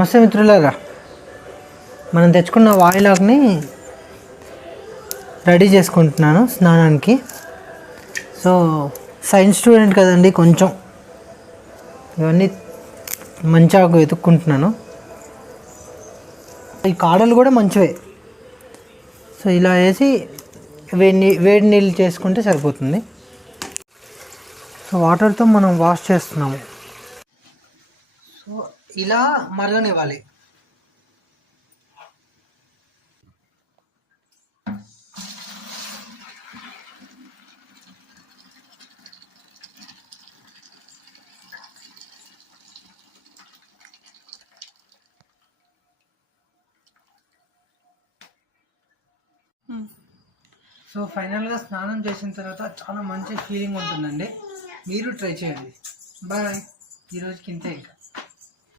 నమస్తే మిత్రులారా, మనం తెచ్చుకున్న వాయిలాగ్ని రెడీ చేసుకుంటున్నాను స్నానానికి. సో సైన్స్ స్టూడెంట్ కదండి, కొంచెం ఇవన్నీ మంచిగా వెతుక్కుంటున్నాను. ఈ కాడలు కూడా మంచివే. సో ఇలా వేసి వేడి నీళ్ళు చేసుకుంటే సరిపోతుంది. సో వాటర్తో మనం వాష్ చేస్తున్నాము. సో ఇలా మరగనివ్వాలి. సో ఫైనల్గా స్నానం చేసిన తర్వాత చాలా మంచి ఫీలింగ్ ఉంటుందండి. మీరు ట్రై చేయండి. బాయ్. ఈరోజుకి ఇంతే ఇంకా.